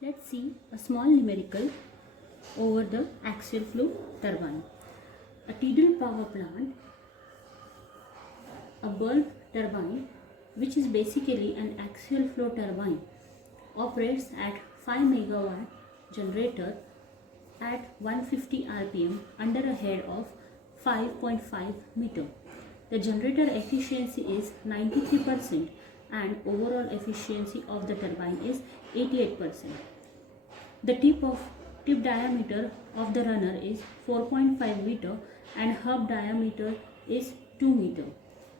Let's see a small numerical over the axial flow turbine. A tidal power plant, a bulb turbine, which is basically an axial flow turbine, operates at 5 megawatt generator at 150 rpm under a head of 5.5 meter. The generator efficiency is 93% and overall efficiency of the turbine is 88%. The tip diameter of the runner is 4.5 meter and hub diameter is 2 meter.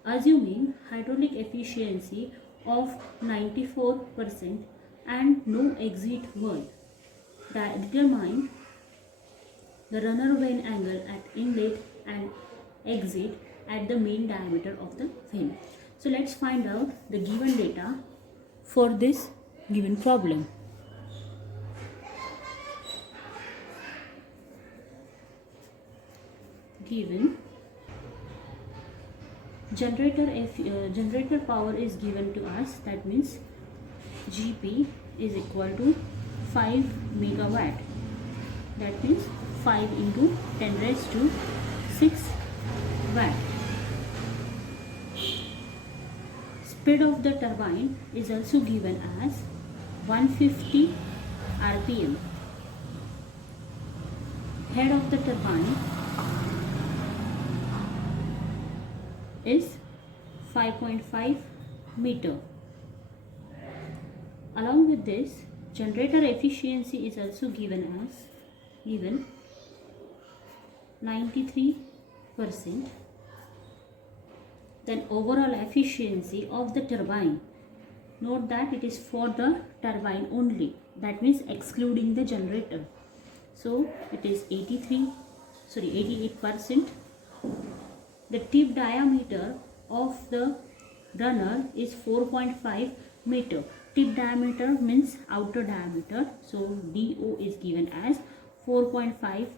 Assuming hydraulic efficiency of 94% and no exit whirl, determine the runner vane angle at inlet and exit at the main diameter of the vane. So let's find out the given data for this given problem. Given generator power is given to us, that means GP is equal to 5 megawatt, that means 5 into 10 raised to 6 watt. Speed of the turbine is also given as 150 rpm. Head of the turbine is 5.5 meter. Along with this, generator efficiency is also given as 93%. Then overall efficiency of the turbine, note that it is for the turbine only, that means excluding the generator. So it is 88%. The tip diameter of the runner is 4.5 meter. Tip diameter means outer diameter, so DO is given as 4.5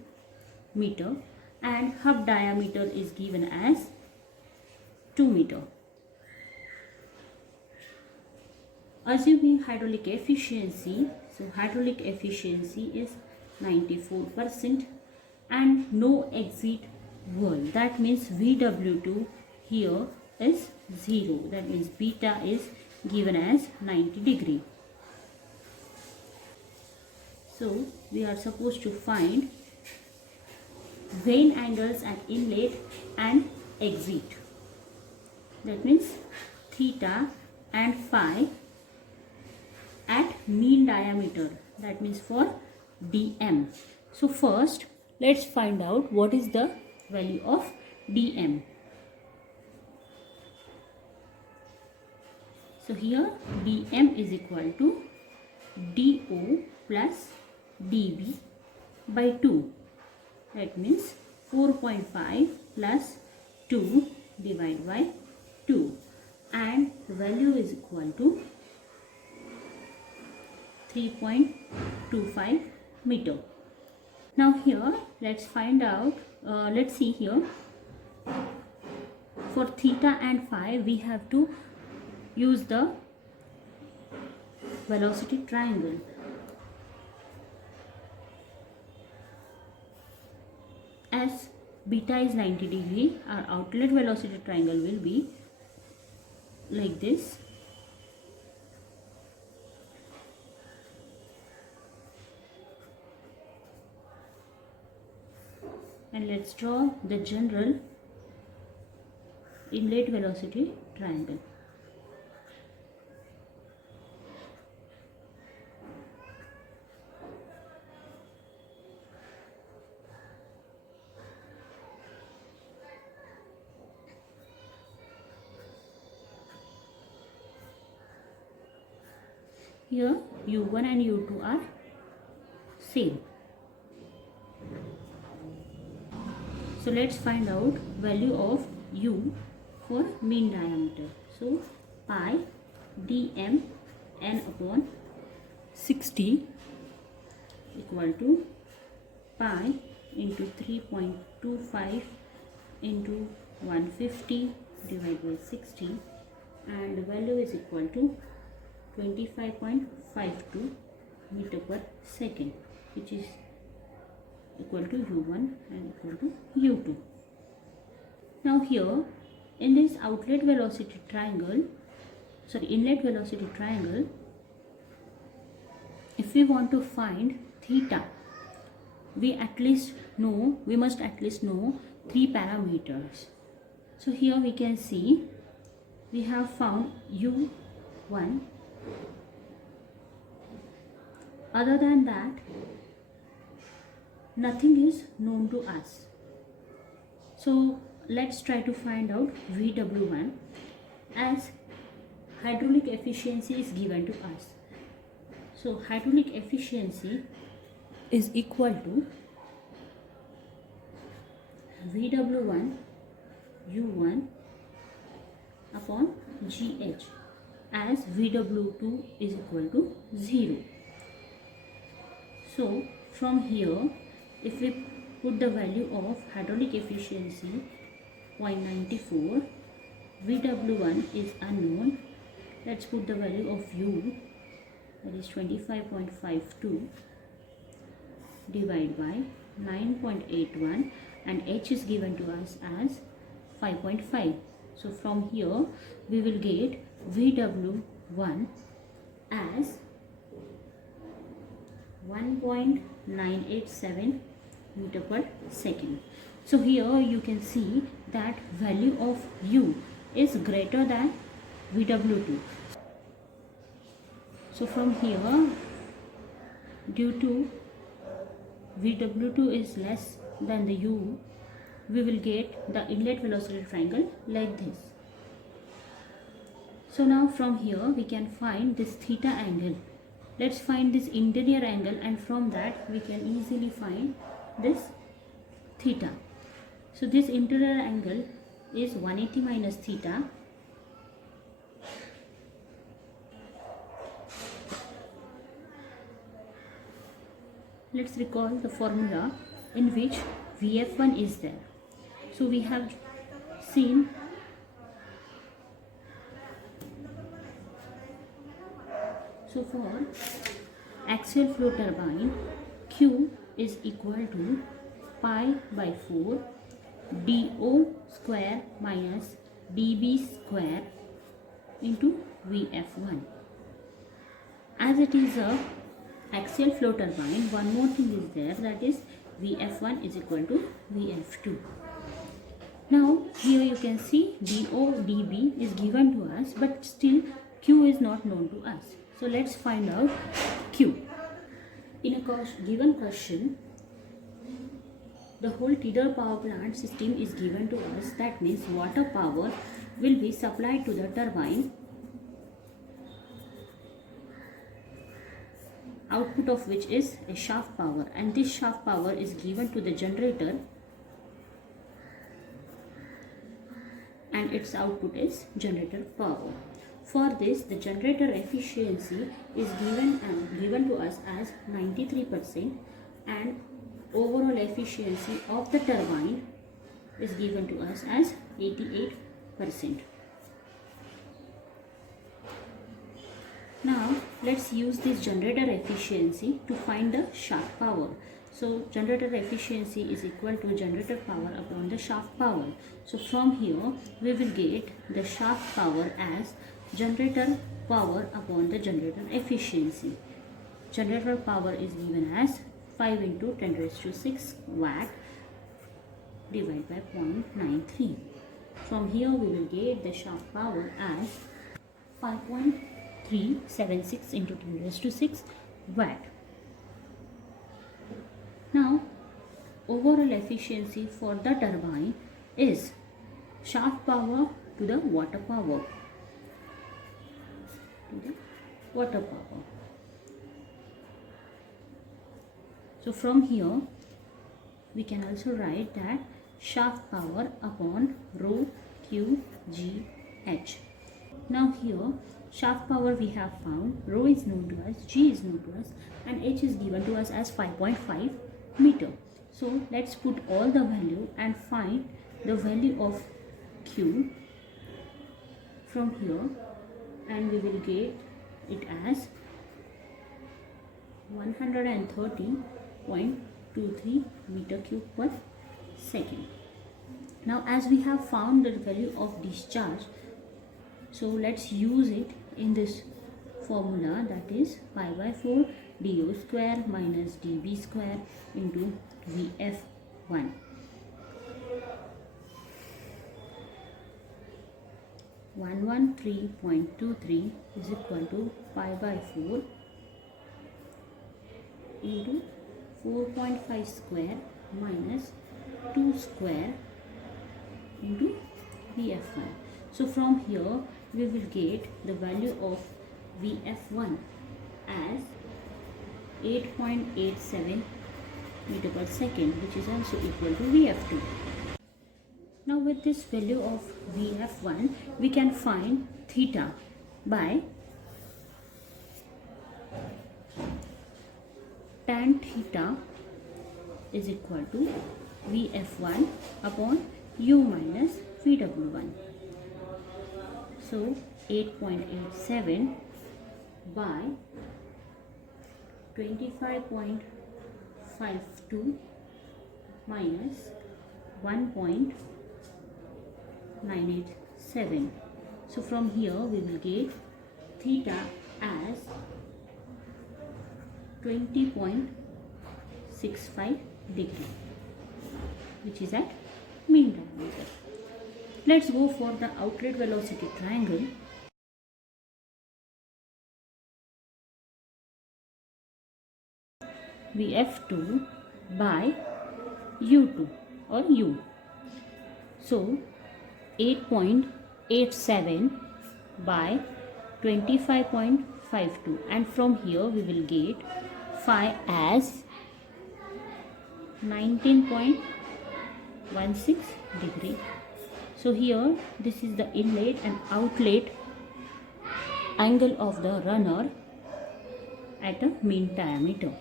meter and hub diameter is given as 2 meter. Assuming hydraulic efficiency, so hydraulic efficiency is 94% and no exit whirl, that means VW2 here is 0, that means beta is given as 90 degree. So we are supposed to find vane angles at inlet and exit, that means theta and phi at mean diameter, that means for dm. So first let's find out what is the value of dm. So here dm is equal to do plus db by 2, that means 4.5 plus 2 divided by 2, and the value is equal to 3.25 meter. Now here let's find out, let's see here, for theta and phi we have to use the velocity triangle. As beta is 90 degree, our outlet velocity triangle will be like this. And let's draw the general inlet velocity triangle. Here u1 and u2 are same. So let's find out value of u for mean diameter. So pi dm n upon 60 equal to pi into 3.25 into 150 divided by 60, and the value is equal to 25.52 meter per second, which is equal to u1 and equal to u2. Now here in this inlet velocity triangle, if we want to find theta, we must at least know 3 parameters. So here we can see we have found u1. Other than that, nothing is known to us. So let's try to find out VW1, as hydraulic efficiency is given to us. So hydraulic efficiency is equal to VW1 U1 upon GH, as VW2 is equal to 0. So from here, if we put the value of hydraulic efficiency 0.94, VW1 is unknown. Let's put the value of U, that is 25.52, divide by 9.81, and H is given to us as 5.5. So from here we will get VW1 as 1.987 meter per second. So here you can see that value of U is greater than VW2. So from here, due to VW2 is less than the U, we will get the inlet velocity triangle like this. So now from here we can find this theta angle. Let's find this interior angle, and from that we can easily find this theta. So this interior angle is 180 minus theta. Let's recall the formula in which VF1 is there. So we have seen for axial flow turbine, Q is equal to pi by 4 dO square minus dB square into VF1. As it is a axial flow turbine, one more thing is there, that is VF1 is equal to VF2. Now here you can see dO dB is given to us, but still Q is not known to us. So let's find out Q. In a given question, the whole tidal power plant system is given to us. That means water power will be supplied to the turbine, output of which is a shaft power, and this shaft power is given to the generator, and its output is generator power. For this, the generator efficiency is given to us as 93%, and overall efficiency of the turbine is given to us as 88%. Now let's use this generator efficiency to find the shaft power. So generator efficiency is equal to generator power upon the shaft power. So from here we will get the shaft power as generator power upon the generator efficiency. Generator power is given as 5 into 10 raised to 6 watt divided by 0.93. From here we will get the shaft power as 5.376 into 10 raised to 6 watt. Now overall efficiency for the turbine is shaft power to the water power. So from here we can also write that shaft power upon rho Q G H. Now here shaft power we have found, rho is known to us, G is known to us, and H is given to us as 5.5 meter. So let's put all the value and find the value of Q from here, and we will get it as 130.23 meter cube per second. Now as we have found the value of discharge, so let's use it in this formula, that is pi by 4 dO square minus dV square into Vf1. 113.23 is equal to pi by 4 into 4.5 square minus 2 square into Vf1. So from here we will get the value of Vf1 as 8.87 meter per second, which is also equal to Vf2. Now with this value of Vf1 we can find theta by tan theta is equal to Vf1 upon u minus Vw1. So 8.87 by 25.52 minus 1.987. So from here we will get theta as 20.65 degree, which is at mean diameter. Let's go for the outlet velocity triangle. Vf2 by u2 or u. So 8.87 by 25.52, and from here we will get phi as 19.16 degree. So here this is the inlet and outlet angle of the runner at a mean diameter.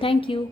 Thank you.